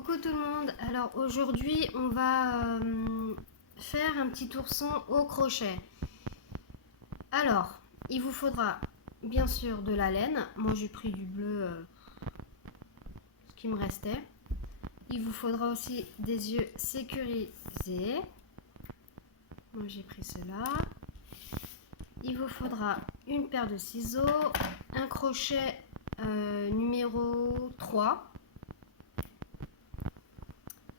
Coucou tout le monde, alors aujourd'hui on va faire un petit ourson au crochet. Alors, il vous faudra bien sûr de la laine, moi j'ai pris du bleu, ce qui me restait. Il vous faudra aussi des yeux sécurisés, moi j'ai pris cela. Il vous faudra une paire de ciseaux, un crochet numéro 3.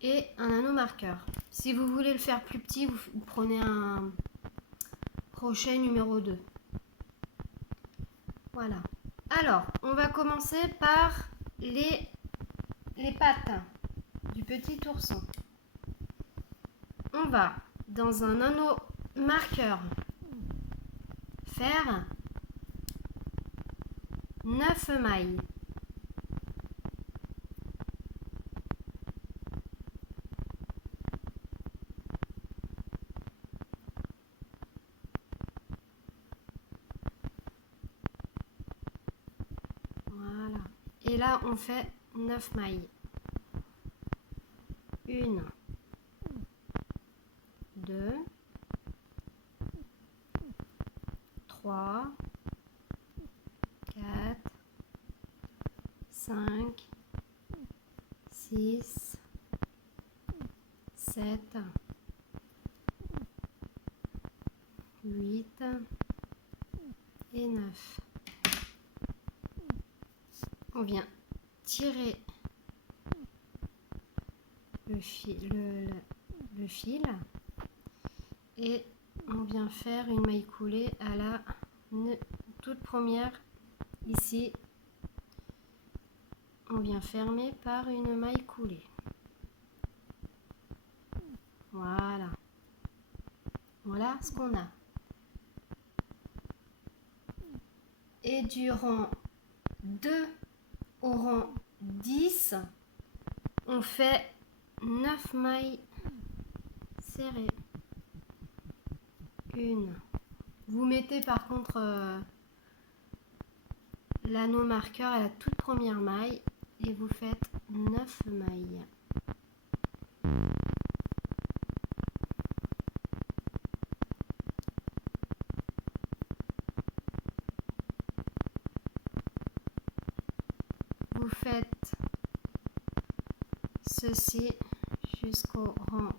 Et un anneau marqueur. Si vous voulez le faire plus petit, vous prenez un crochet numéro 2. Voilà. Alors, on va commencer par les pattes du petit ourson. On va, dans un anneau marqueur, faire 9 mailles. Voilà. Et là, on fait 9 mailles. 1, 2, 3, 4, 5, 6, 7, 8 et 9. On vient tirer le fil et on vient faire une maille coulée à la toute première ici. On vient fermer par une maille coulée. Voilà. Voilà ce qu'on a. Et du rang 2 au rang 10, on fait 9 mailles serrées. 1. Vous mettez par contre l'anneau marqueur à la toute première maille et vous faites 9 mailles. Vous faites ceci jusqu'au rang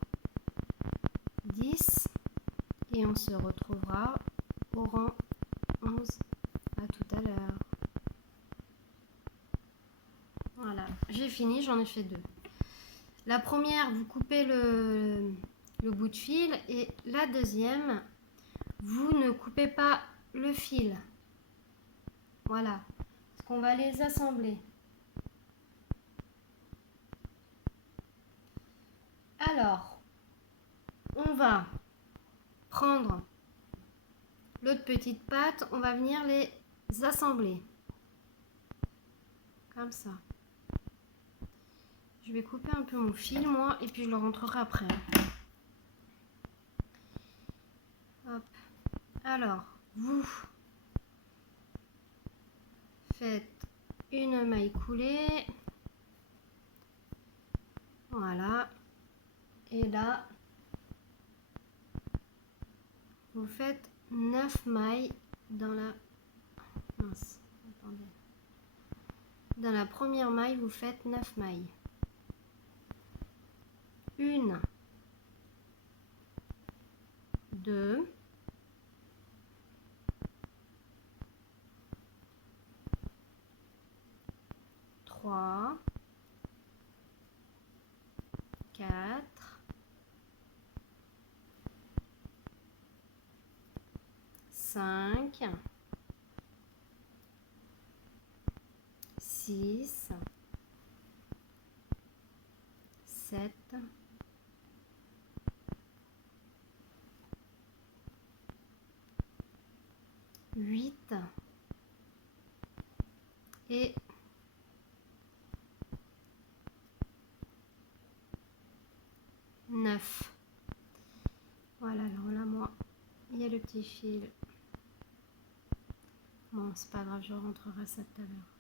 10 et on se retrouvera au rang 11. À tout à l'heure. Voilà, j'ai fini, j'en ai fait 2. La première, vous coupez le bout de fil et la deuxième, vous ne coupez pas le fil. Voilà, parce qu'on va les assembler. Alors, on va prendre l'autre petite patte, on va venir les assembler. Comme ça. Je vais couper un peu mon fil, moi, et puis je le rentrerai après. Hop. Alors, vous faites une maille coulée. Voilà. Et là, vous faites 9 mailles dans la... Mince, attendez. Dans la première maille, vous faites 9 mailles. 1, 2, 3, 4, 5, 6, 7, 8 et 9. Voilà, alors là, moi, il y a le petit fil. Bon, c'est pas grave, je rentrerai ça tout à l'heure.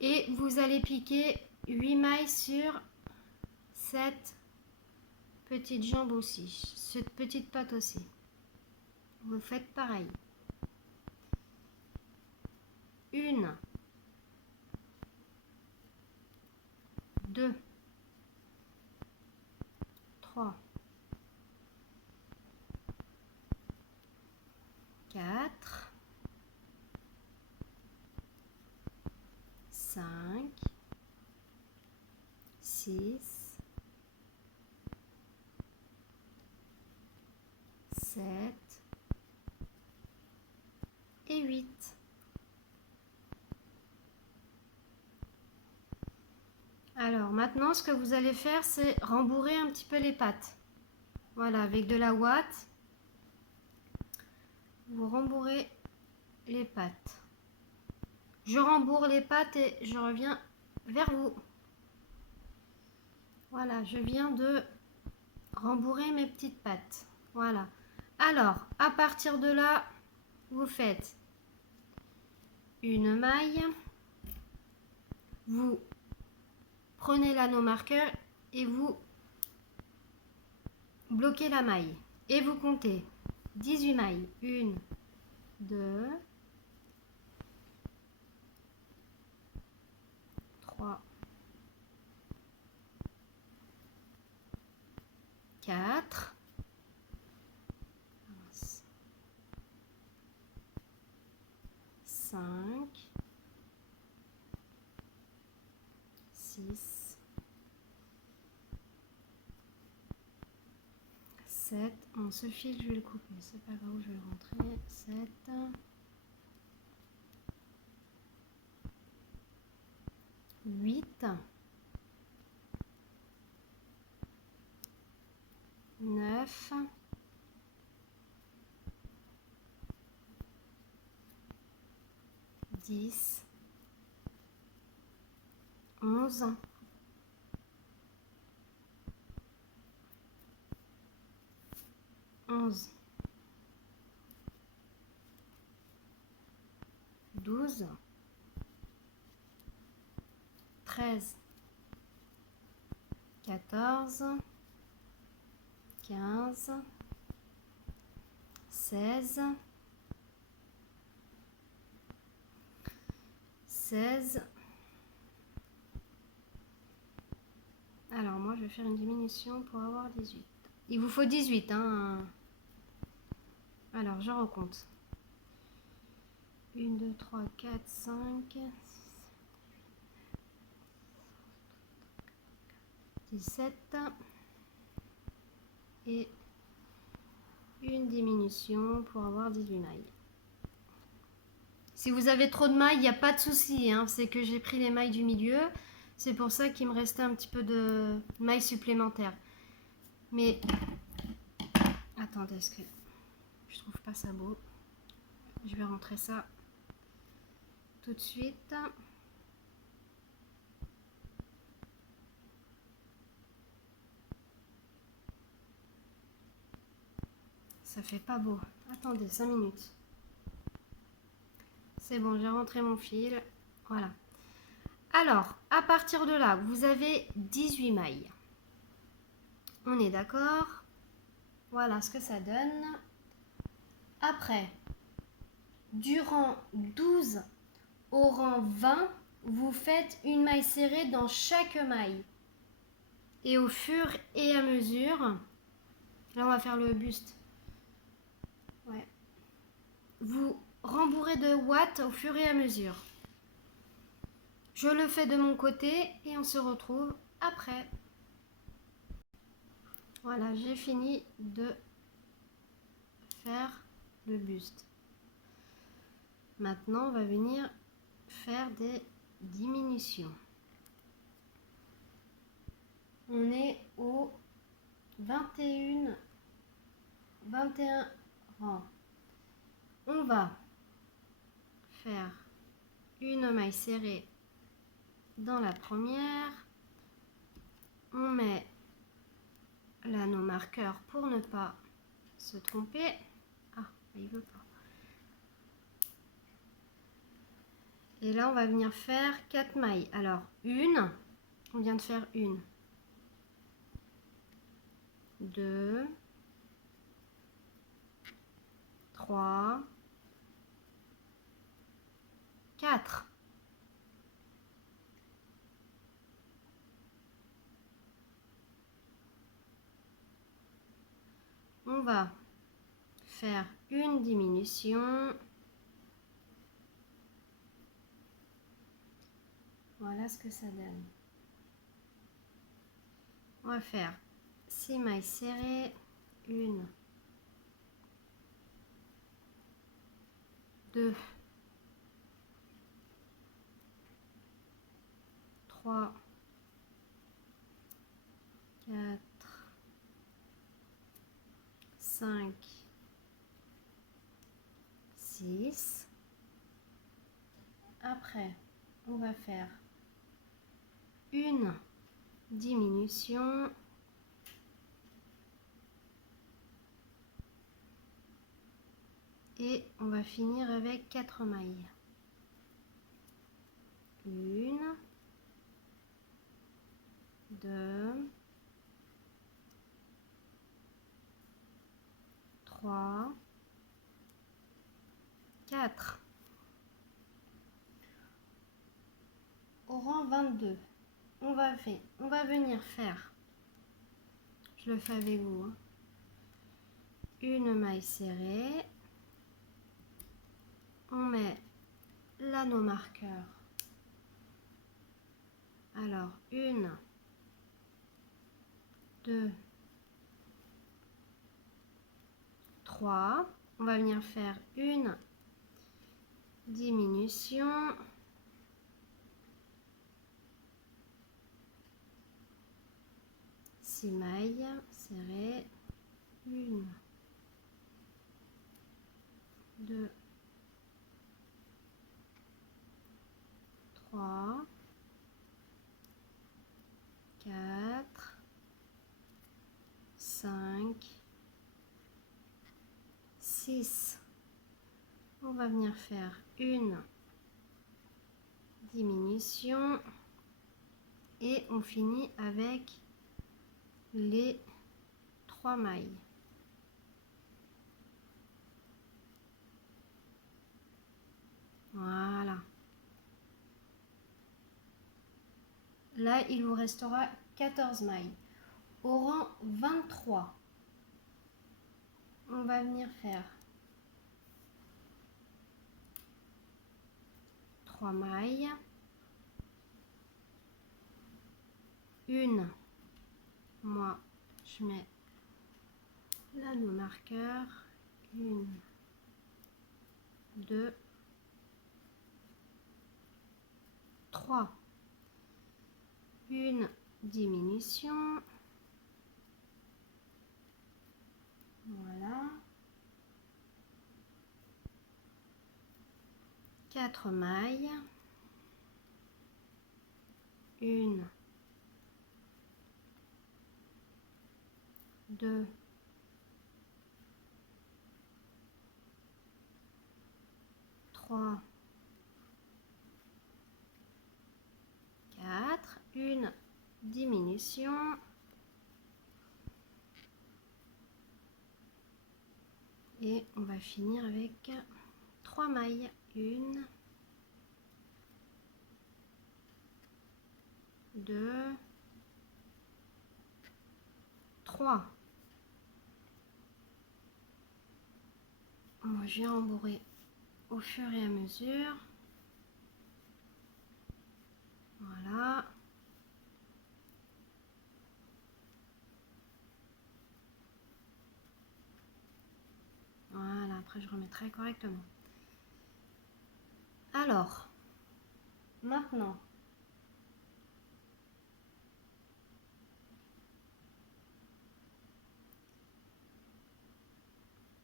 Et vous allez piquer 8 mailles sur cette petite jambe aussi, cette petite patte aussi. Vous faites pareil. 1, 2, 3, 4, 5, 6, 7 et 8. Alors maintenant, ce que vous allez faire, c'est rembourrer un petit peu les pattes. Voilà, avec de la ouate, vous rembourrez les pattes. Je rembourre les pattes et je reviens vers vous. Voilà, je viens de rembourrer mes petites pattes. Voilà. Alors, à partir de là, vous faites une maille. Vous prenez l'anneau marqueur et vous bloquez la maille. Et vous comptez 18 mailles. 1, 2, 3, 4, 5, 6, 7. Bon, ce fil, je vais le couper. C'est pas grave, je vais le rentrer. 7, 8, 9, 10, 11, 12, 13, 14, 15, 16, 16. Alors moi, je vais faire une diminution pour avoir 18. Il vous faut 18, hein. Alors, je recompte. 1, 2, 3, 4, 5, 17. Et une diminution pour avoir 18 mailles. Si vous avez trop de mailles, il n'y a pas de souci, hein. C'est que j'ai pris les mailles du milieu. C'est pour ça qu'il me restait un petit peu de mailles supplémentaires. Mais attendez, est-ce que je trouve pas ça beau? Je vais rentrer ça tout de suite. Ça fait pas beau. Attendez, 5 minutes. C'est bon, j'ai rentré mon fil. Voilà. Alors, à partir de là, vous avez 18 mailles. On est d'accord? Voilà ce que ça donne. Après, du rang 12 au rang 20, vous faites une maille serrée dans chaque maille. Et au fur et à mesure, là on va faire le buste. Ouais. Vous rembourrez de ouate au fur et à mesure. Je le fais de mon côté et on se retrouve après. Voilà, j'ai fini de faire le buste. Maintenant, on va venir faire des diminutions. On est au 21 rangs. On va faire une maille serrée dans la première. On met l'anneau marqueur pour ne pas se tromper. Ah, il veut pas. Et là, on va venir faire 4 mailles. Alors, une, on vient de faire une, 2, 3, 4. On va faire une diminution. Voilà ce que ça donne. On va faire 6 mailles serrées, 1, 2, 3, 4, 5, 6. Après, on va faire une diminution. Et on va finir avec 4 mailles. 1, 2, 3, 4. Au rang 22, on va venir faire, je le fais avec vous, hein, une maille serrée. On met l'anneau marqueur. Alors, 1, 2, 3. On va venir faire une diminution. Six mailles serrées. 1, 2, 3, 4, 5, 6. On va venir faire une diminution et on finit avec les 3 mailles. Voilà. Là, il vous restera 14 mailles. Au rang 23, on va venir faire 3 mailles. Une, moi, je mets l'anneau marqueur. 1, 2, 3. Une diminution. Voilà. 4 mailles. 1, 2, 3, 4. Une diminution. Et on va finir avec 3 mailles. 1, 2, 3. Moi, je vais rembourrer au fur et à mesure. Voilà. Voilà, après je remettrai correctement. Alors, maintenant,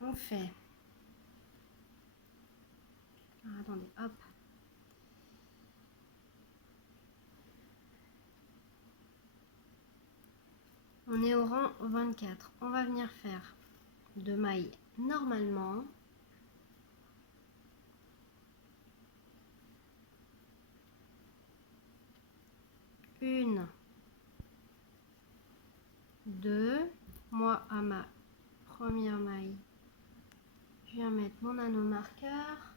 on fait... Ah, attendez, hop. On est au rang 24. On va venir faire 2 mailles normalement. Une, 2, moi, à ma première maille, je viens mettre mon anneau marqueur.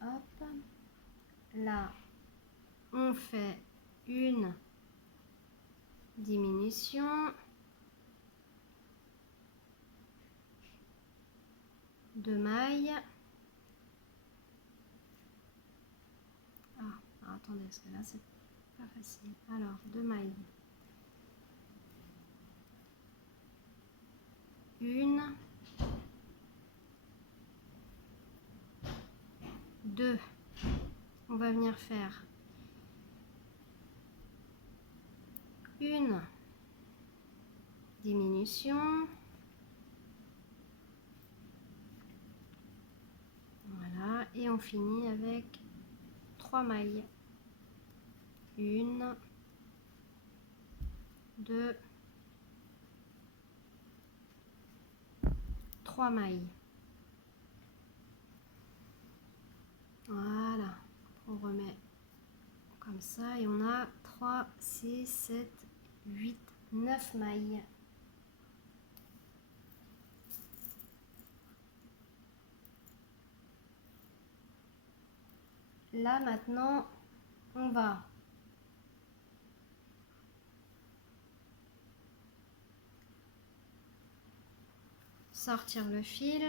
Hop. Là, on fait une diminution. 2 mailles. Ah, attendez, parce que là, c'est pas facile. Alors, 2 mailles. Une. 2. On va venir faire une diminution. Voilà, et on finit avec 3 mailles. 1, 2, 3 mailles. Voilà, on remet comme ça et on a 3, 6, 7, 8, 9 mailles. Là maintenant, on va sortir le fil.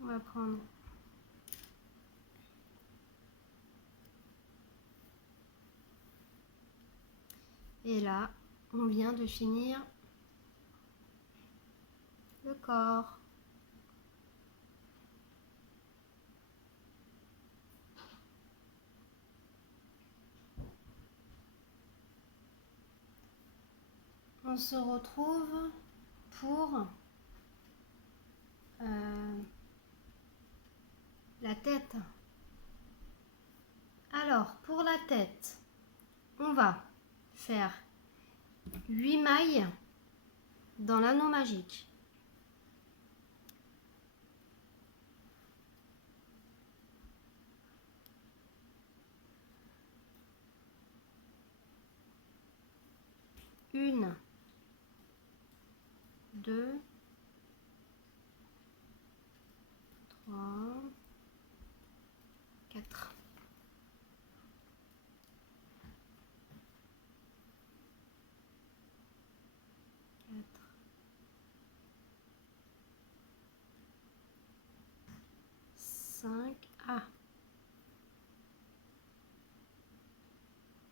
On va prendre et là, on vient de finir le corps. On se retrouve pour la tête. Alors, pour la tête, on va faire 8 mailles dans l'anneau magique. Une, 2, 3, 4. Ah,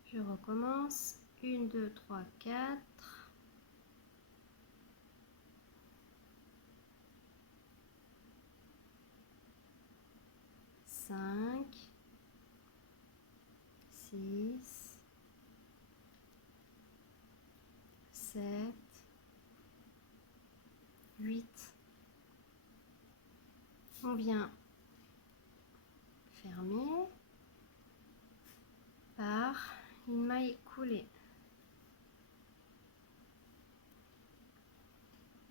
je recommence. 1, 2, 3, 4. 5, 6, 7, 8. On vient fermer par une maille coulée.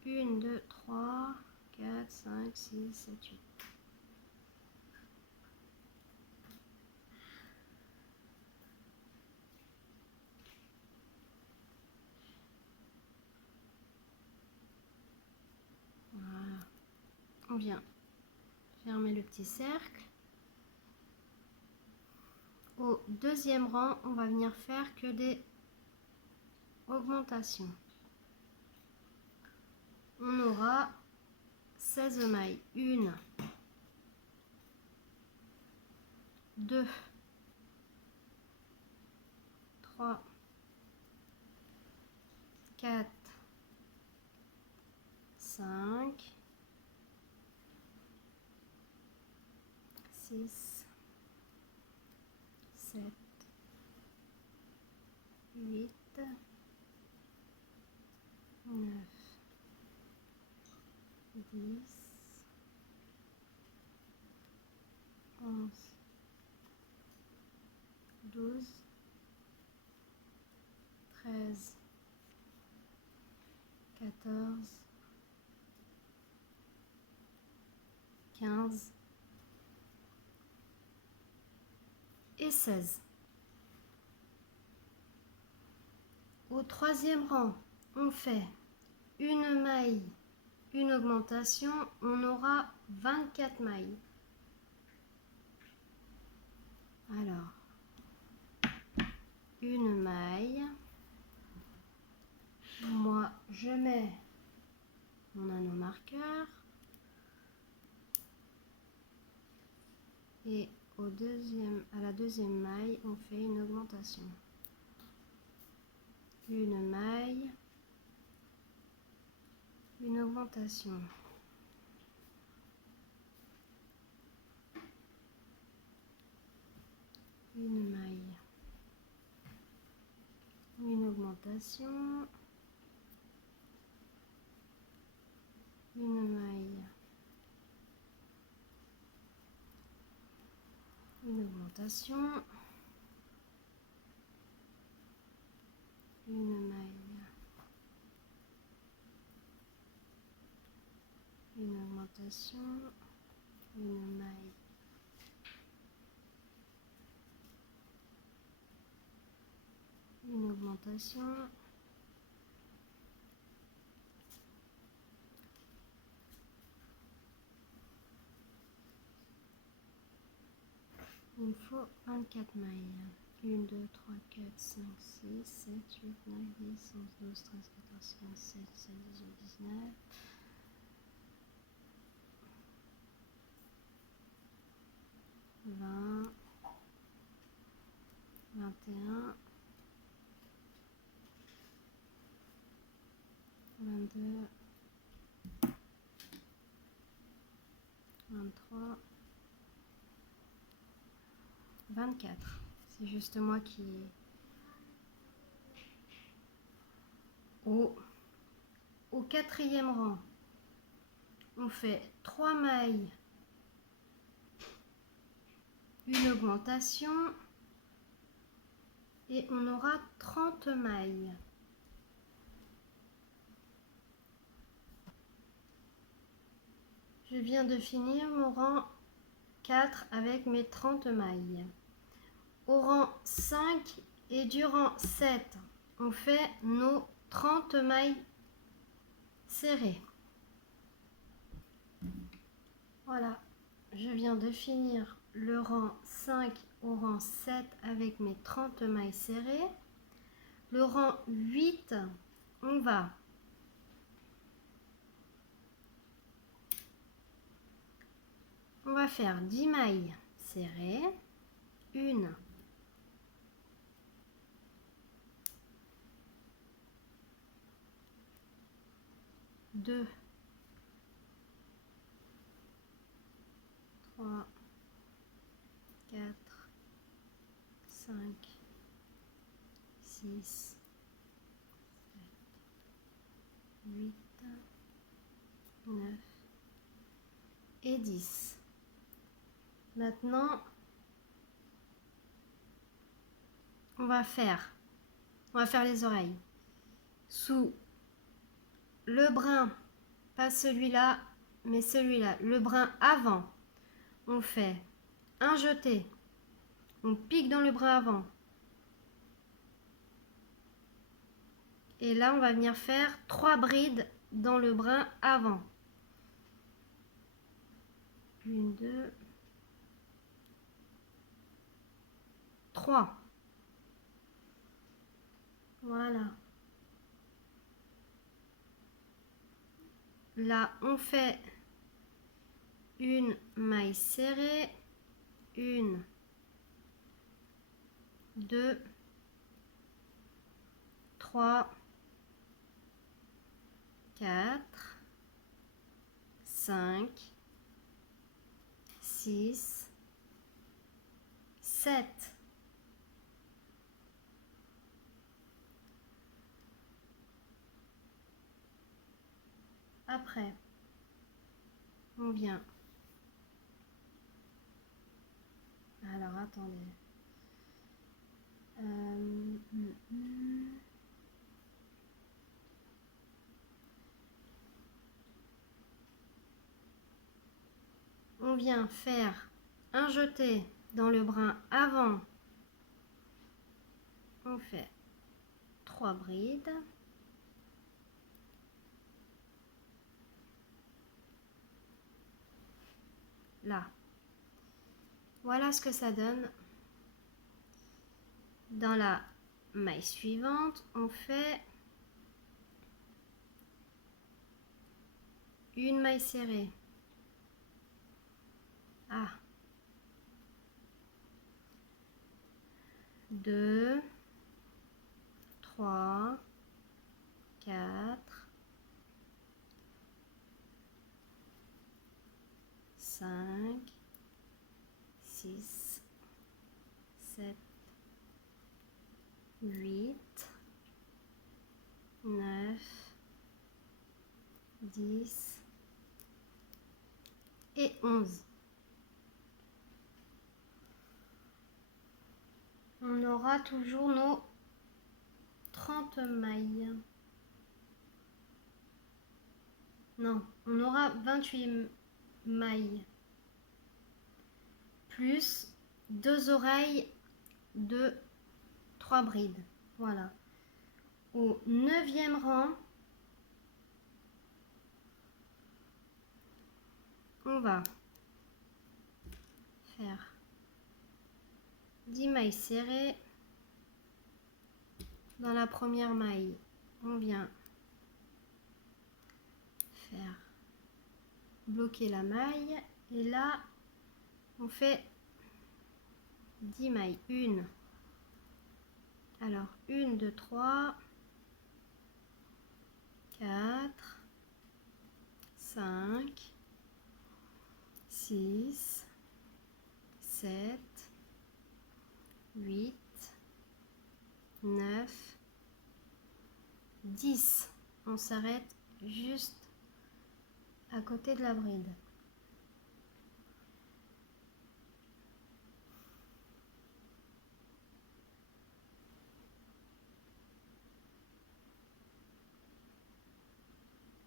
1, 2, 3, 4, 5, 6, 7, 8. Voilà. On vient fermer le petit cercle. Au deuxième rang, on va venir faire que des augmentations. On aura 16 mailles. 1, 2, 3, 4, 5, 6, 7, 8, 9, 10, 11, 12, 13, 14, 15 et 16. Au troisième rang, on fait une maille, une augmentation, on aura 24 mailles. Alors, une maille, moi je mets mon anneau marqueur et à la deuxième maille, on fait une augmentation. Une maille, une augmentation. Une maille, une augmentation, une maille, une augmentation, une maille, une augmentation, une maille, une augmentation, il me faut 24 mailles. 1, 2, 3, 4, 5, 6, 7, 8, 9, 10, 11, 12, 13, 14, 15, 16, 17, 18, 19, 20, 21, 22, 23, 24. C'est juste moi qui... Au quatrième rang, on fait 3 mailles, une augmentation et on aura 30 mailles. Je viens de finir mon rang 4 avec mes 30 mailles. Au rang 5 et du rang 7, on fait nos 30 mailles serrées. Voilà, je viens de finir le rang 5 au rang 7 avec mes 30 mailles serrées. Le rang 8, on va faire 10 mailles serrées, 1, 2, 3, 4, 5, 6, 7, 8, 9 et 10. Maintenant, on va faire les oreilles. Sous le brin, pas celui-là, mais celui-là, le brin avant, on fait un jeté. On pique dans le brin avant. Et là, on va venir faire 3 brides dans le brin avant. 1, 2, 3. Voilà. Là, on fait une maille serrée. 1, 2, 3, 4, 5, 6, 7. Après, on vient. Alors, attendez. On vient faire un jeté dans le brin avant. On fait 3 brides. Là. Voilà ce que ça donne. Dans la maille suivante, on fait une maille serrée. Ah. 2, 3, 4, 5, 6, 7, 8, 9, 10 et 11. On aura toujours nos 30 mailles. Non, on aura 28 mailles. Plus 2 oreilles de 3 brides. Voilà. Au 9e rang, on va faire 10 mailles serrées. Dans la première maille, on vient faire bloquer la maille. Et là, on fait 10 mailles. 1. Alors, 1, 2, 3, 4, 5, 6, 7, 8, 9, 10. On s'arrête juste à côté de la bride.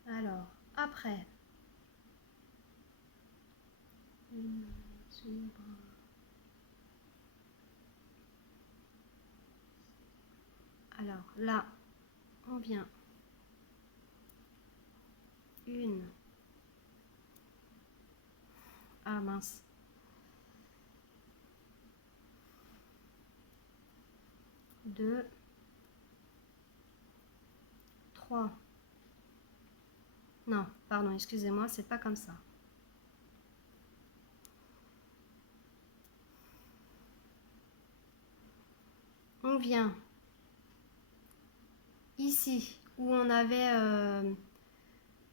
Alors, après, alors là, on vient 1, ah mince, 2, 3, non, pardon, excusez-moi, c'est pas comme ça. On vient ici où on avait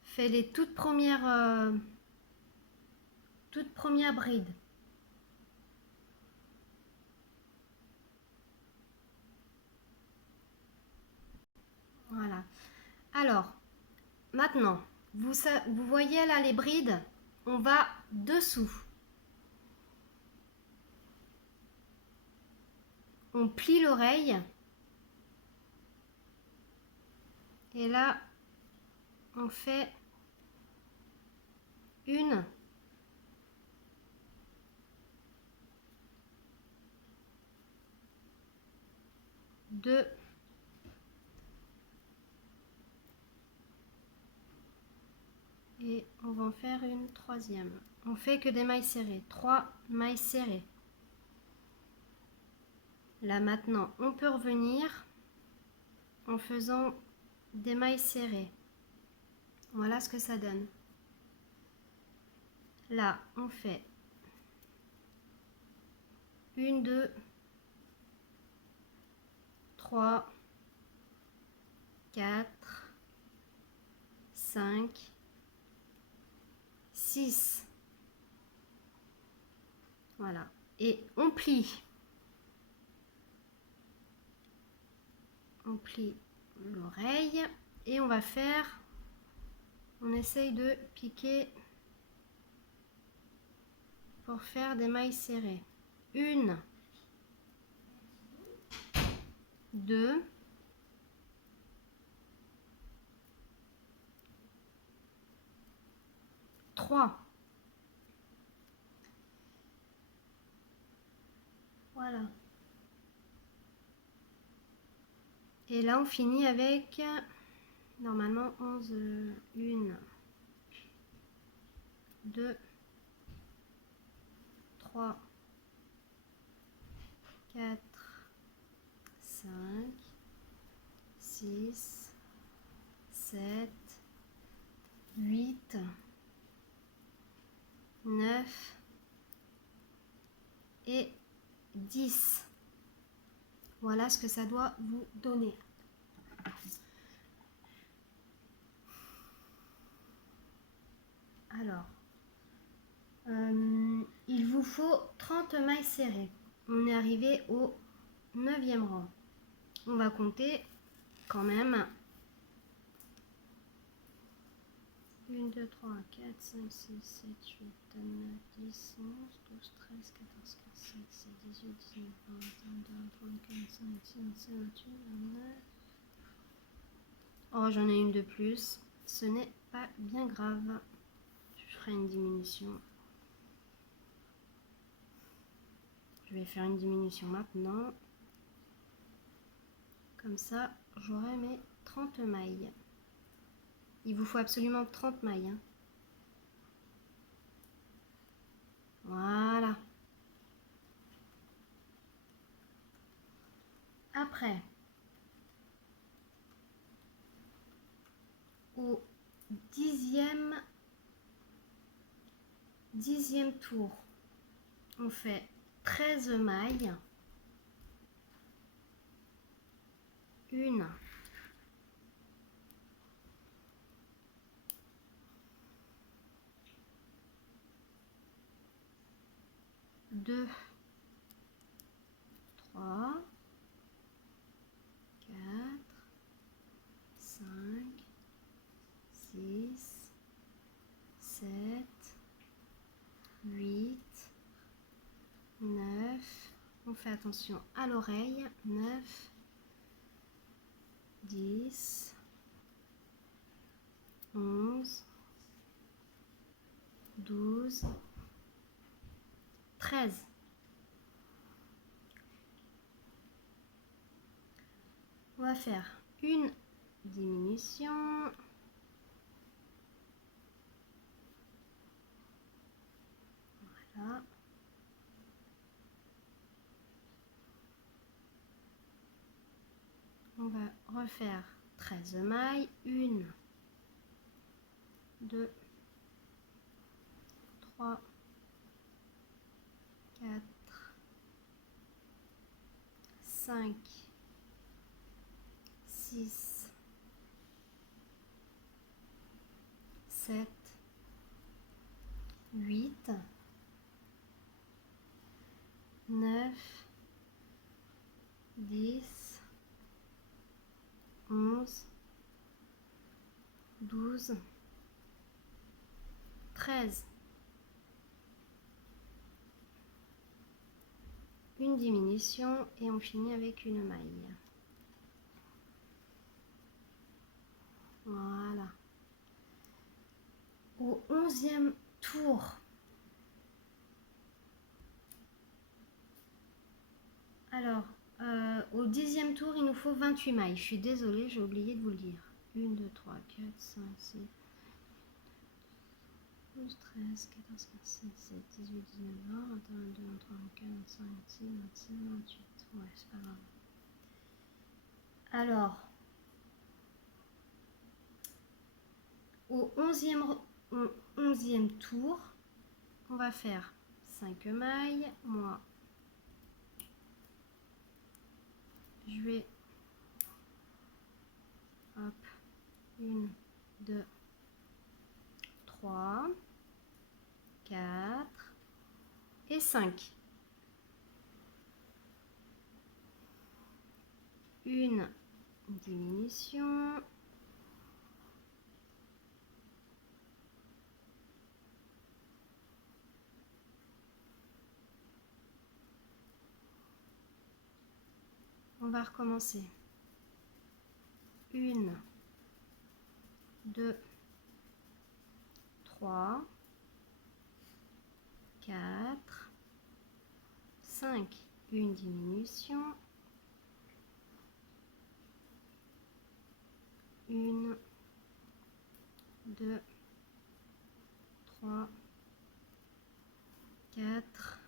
fait les toutes premières brides. Voilà. Alors, maintenant, vous voyez là les brides, on va dessous. On plie l'oreille. Et là, on fait 1, 2, et on va en faire une 3e. On fait que des mailles serrées, 3 mailles serrées. Là maintenant, on peut revenir en faisant des mailles serrées. Voilà ce que ça donne. Là, on fait 1, 2, 3, 4, 5, 6. Voilà. Et on plie. On plie l'oreille et on va faire, on essaye de piquer pour faire des mailles serrées. 1, 2, 3. Voilà. Et là, on finit avec normalement 11, 1, 2, 3, 4, 5, 6, 7, 8, 9 et 10. Voilà ce que ça doit vous donner. Alors, il vous faut 30 mailles serrées. On est arrivé au 9e rang. On va compter quand même. 1, 2, 3, 4, 5, 6, 7, 8, 9, 10, 11, 12, 13, 14, 15, 16, 17, 18, 19, 20, 21, 22, 23, 25, 26, 27, 28, 29. Oh, j'en ai une de plus. Ce n'est pas bien grave. Je ferai une diminution. Je vais faire une diminution maintenant. Comme ça, j'aurai mes 30 mailles. Il vous faut absolument 30 mailles. Hein. Voilà. Après, au dixième tour, on fait 13 mailles. 1, 2, 3, 4, 5, 6, 7, 8, 9. On fait attention à l'oreille. 9, 10, 11, 12, 13. On va faire une diminution. Voilà. On va refaire 13 mailles. 1, 2, 3, 4, 5, 6, 7, 8, 9, 10, 11, 12, 13. Une diminution et on finit avec une maille. Voilà. Au 11e tour, alors au 10e tour, il nous faut 28 mailles. Je suis désolée, j'ai oublié de vous le dire. 1, 2, 3, 4, 5, 6, 12, 13, 14, 15, 16, 17, 18, 19, 20, 21, 22, 23, 24, 25, 26, 27, 28. Ouais, c'est pas grave. Alors, au 11e tour, on va faire 5 mailles. Moi, je vais... Hop. 1, 2, 3, 4 et 5. Une diminution. On va recommencer. 1, 2, 3, 4, 5. Une diminution. 1, 2, 3, 4,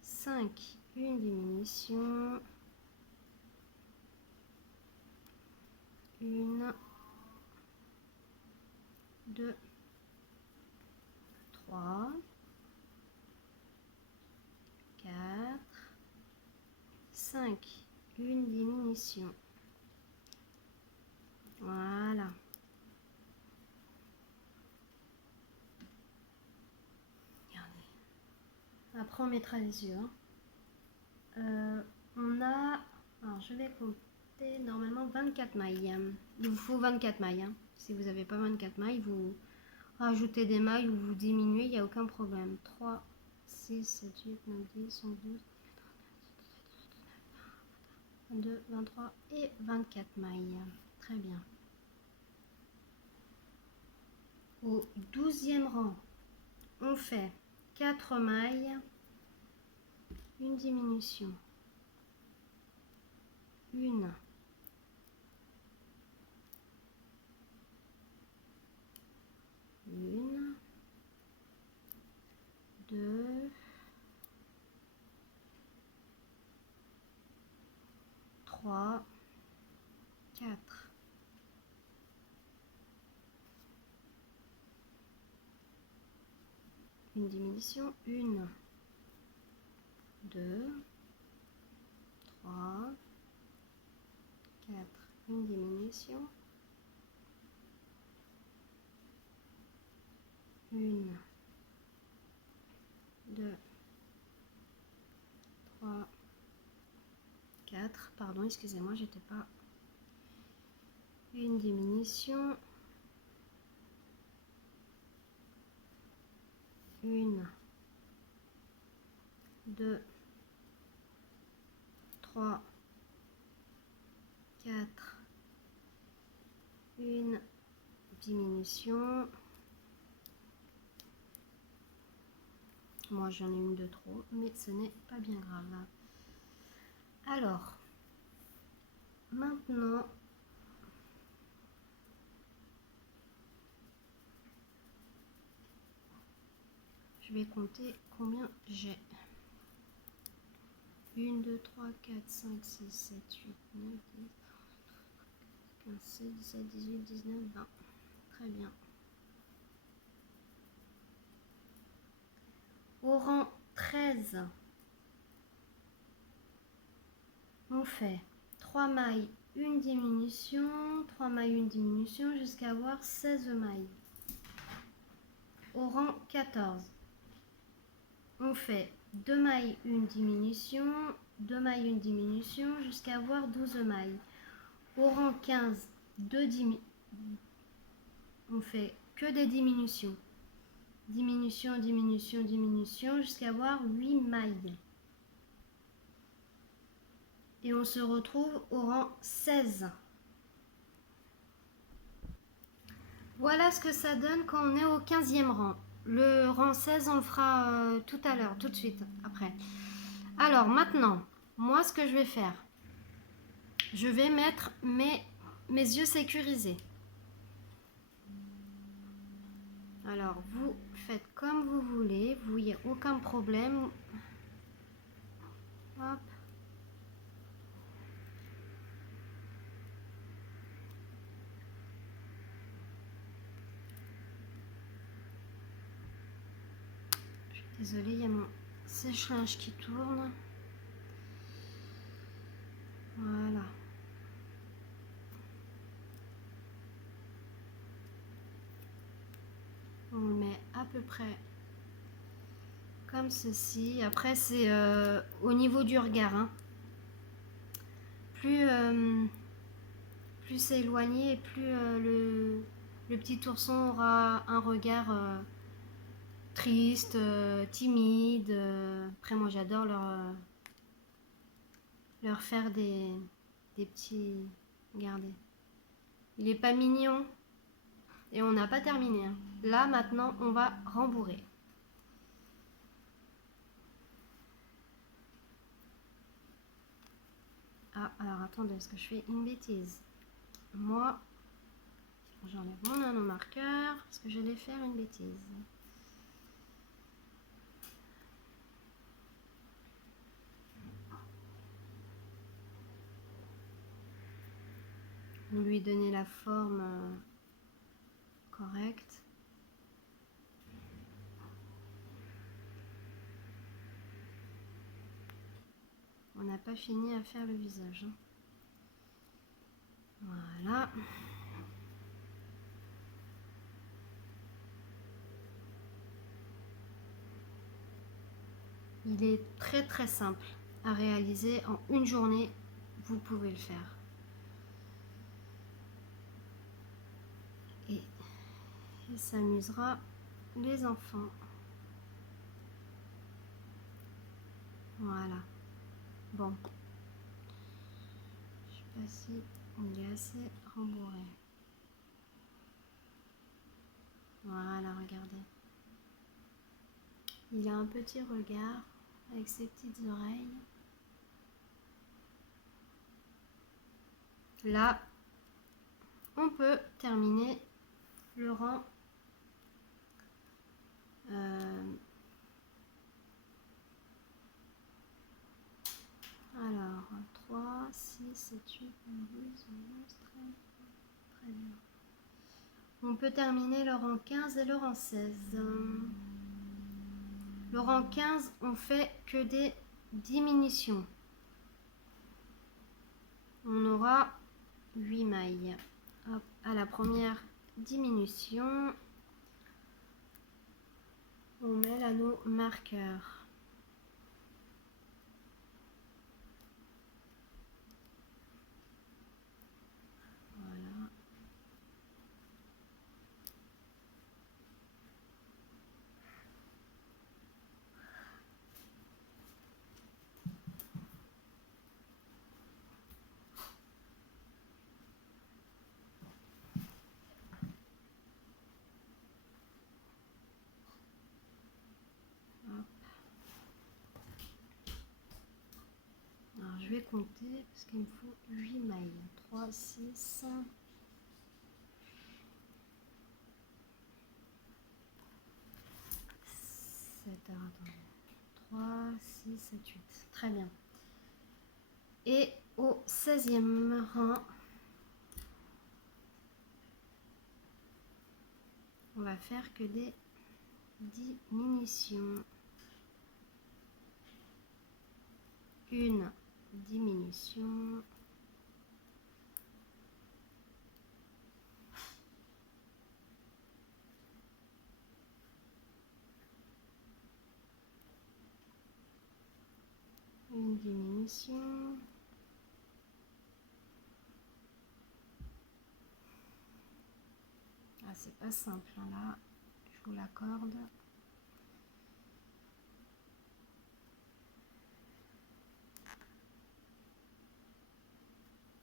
5, une diminution, 1, 2, 3, 4, 5, une diminution. Voilà. Regardez. Après, on mettra les yeux. On a... Alors, je vais compter normalement 24 mailles. Il vous faut 24 mailles. Hein. Si vous n'avez pas 24 mailles, vous rajoutez des mailles ou vous diminuez, il n'y a aucun problème. 3, 6, 7, 8, 9, 10, 11, 12, 22, 23 et 24 mailles. Très bien. Au 12e rang, on fait 4 mailles, une diminution, 1, 1, 2, 3, 4. Une diminution, 1, 2, 3, 4, une diminution, 1, 2, 3, 4, pardon, excusez-moi, j'étais pas... Une diminution, 1, 2, 3, 4, une diminution. Moi j'en ai une de trop, mais ce n'est pas bien grave. Alors, maintenant, je vais compter combien j'ai. 1, 2, 3, 4, 5, 6, 7, 8, 9, 10, 15, 16, 17, 18, 19, 20. Très bien. Au rang 13, on fait 3 mailles, une diminution, 3 mailles, une diminution, jusqu'à avoir 16 mailles. Au rang 14, on fait 2 mailles, une diminution, 2 mailles, une diminution, jusqu'à avoir 12 mailles. Au rang 15, on fait que des diminutions. Diminution, diminution, diminution, jusqu'à avoir 8 mailles. Et on se retrouve au rang 16. Voilà ce que ça donne quand on est au 15e rang. Le rang 16, on le fera tout à l'heure, tout de suite, après. Alors maintenant, moi ce que je vais faire, je vais mettre mes yeux sécurisés. Alors vous faites comme vous voulez, vous, il n'y a aucun problème. Hop. Désolée, il y a mon sèche-linge qui tourne. Voilà. On le met à peu près comme ceci. Après, c'est au niveau du regard. Hein. Plus c'est éloigné, plus le petit ourson aura un regard triste, timide. Après, moi, j'adore leur faire des petits... Regardez. Il est pas mignon. Et on n'a pas terminé. Hein. Là, maintenant, on va rembourrer. Ah, alors attendez, est-ce que je fais une bêtise? moi, j'enlève mon nanomarqueur parce que j'allais faire une bêtise. Vous lui donnez la forme correcte. On n'a pas fini à faire le visage. Voilà. Il est très très simple à réaliser en une journée. Vous pouvez le faire. Et il s'amusera les enfants. Voilà. Bon. Je sais pas si il est assez rembourré. Voilà, regardez. Il a un petit regard avec ses petites oreilles. Là, on peut terminer le rang alors 3, 6, 7, 8, 9, 10, 11, 13, très bien. On peut terminer le rang 15 et le rang 16. Le rang 15, on fait que des diminutions. On aura 8 mailles. Hop, à la première diminution, on met là nos marqueurs. Voilà. Hop. Alors je vais compter parce qu'il me faut 8 mailles. 3, 6, 7, alors attendez. 3, 6, 7, 8. Très bien. Et au 16e rang, on va faire que des diminutions. Une diminution. Une diminution. Ah, c'est pas simple, hein, là, je vous l'accorde.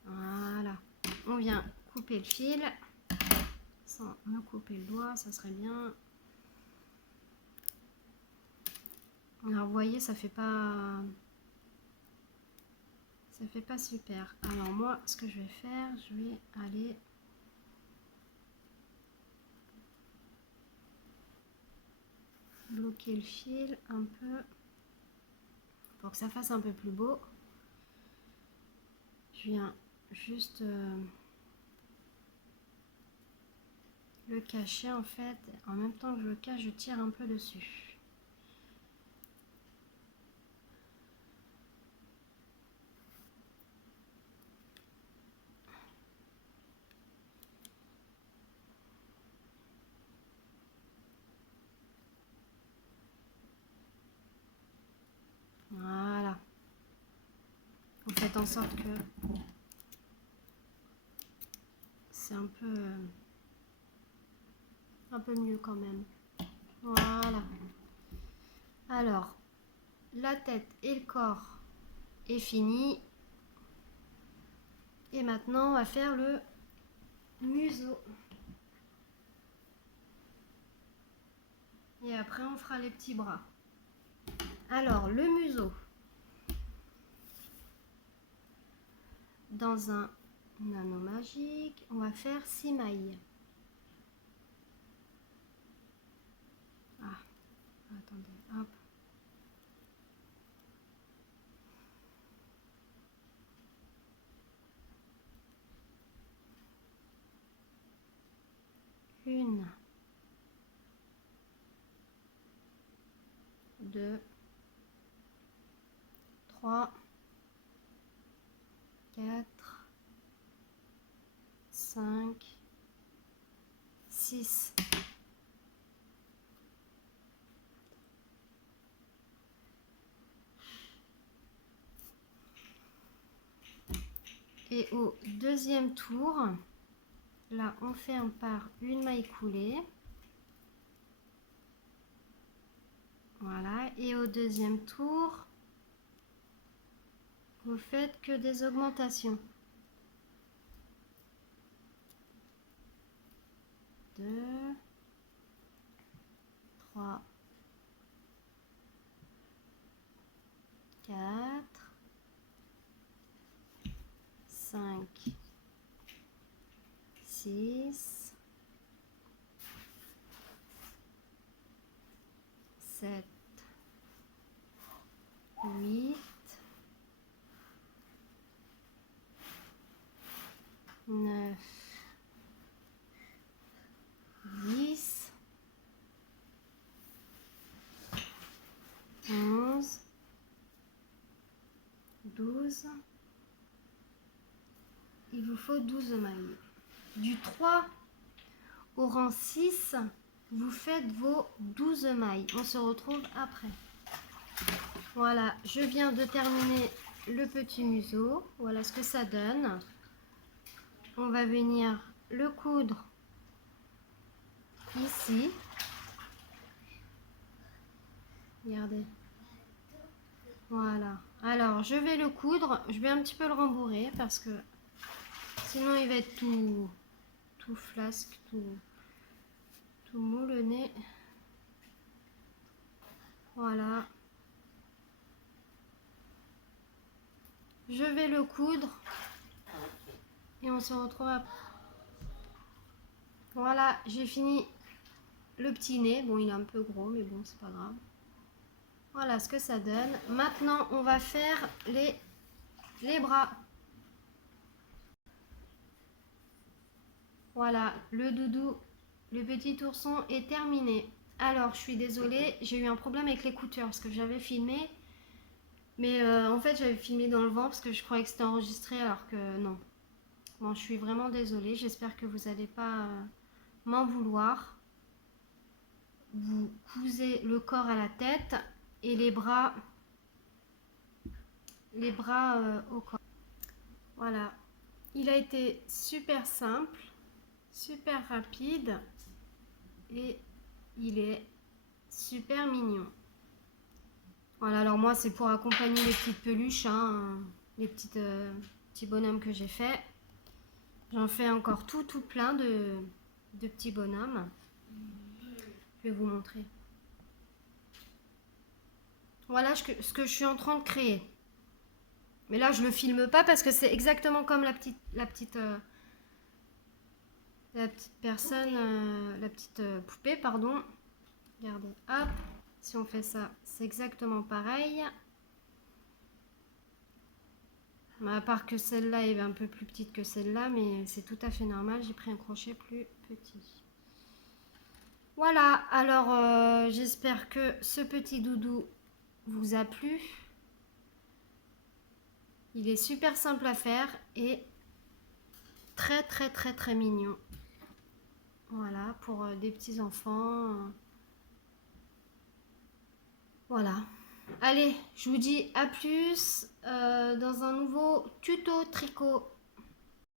Voilà, on vient couper le fil sans me couper le doigt, ça serait bien. Alors vous voyez, ça fait pas super. Alors moi, ce que je vais faire, je vais aller bloquer le fil un peu pour que ça fasse un peu plus beau. Je viens juste le cacher en fait. En même temps que je le cache, je tire un peu dessus. Voilà. Vous faites en sorte que c'est un peu mieux quand même. Voilà. Alors, la tête et le corps est fini. Et maintenant, on va faire le museau. Et après, on fera les petits bras. Alors, le museau. Dans un nano magique. On va faire 6 mailles. Ah, attendez, hop. Une, deux, trois, quatre, cinq, six. Et au deuxième tour, là on ferme par une maille coulée. Voilà, et au deuxième tour, vous faites que des augmentations. 2, 3, 4, 5, 6, 7, 8, 9, 10, 11, 12. Il vous faut 12 mailles. Du 3 au rang 6, vous faites vos 12 mailles. On se retrouve après. Voilà, je viens de terminer le petit museau. Voilà ce que ça donne. On va venir le coudre ici. Regardez. Voilà. Alors, je vais le coudre. Je vais un petit peu le rembourrer parce que sinon il va être tout flasque, tout mou le nez. Voilà. Je vais le coudre et on se retrouve après. Voilà, j'ai fini le petit nez. Bon, il est un peu gros, mais bon, c'est pas grave. Voilà ce que ça donne. Maintenant, on va faire les bras. Voilà, le doudou, le petit ourson est terminé. Alors, je suis désolée, j'ai eu un problème avec l'écouteur parce que j'avais filmé. Mais en fait, j'avais filmé dans le vent parce que je croyais que c'était enregistré alors que non. Bon, je suis vraiment désolée. J'espère que vous n'allez pas m'en vouloir. Vous cousez le corps à la tête et les bras au corps. Voilà. Il a été super simple, super rapide et il est super mignon. Voilà, alors moi c'est pour accompagner les petites peluches, hein, les petits bonhommes que j'ai fait. J'en fais encore tout plein de petits bonhommes. Je vais vous montrer. Voilà ce que je suis en train de créer. Mais là je le filme pas parce que c'est exactement comme la petite personne, la petite poupée, pardon. Regardez, hop, si on fait ça, c'est exactement pareil. À part que celle-là est un peu plus petite que celle-là, mais c'est tout à fait normal. J'ai pris un crochet plus petit. Voilà, alors j'espère que ce petit doudou vous a plu. Il est super simple à faire et très mignon. Voilà, pour des petits enfants. Voilà. Allez, je vous dis à plus dans un nouveau tuto tricot.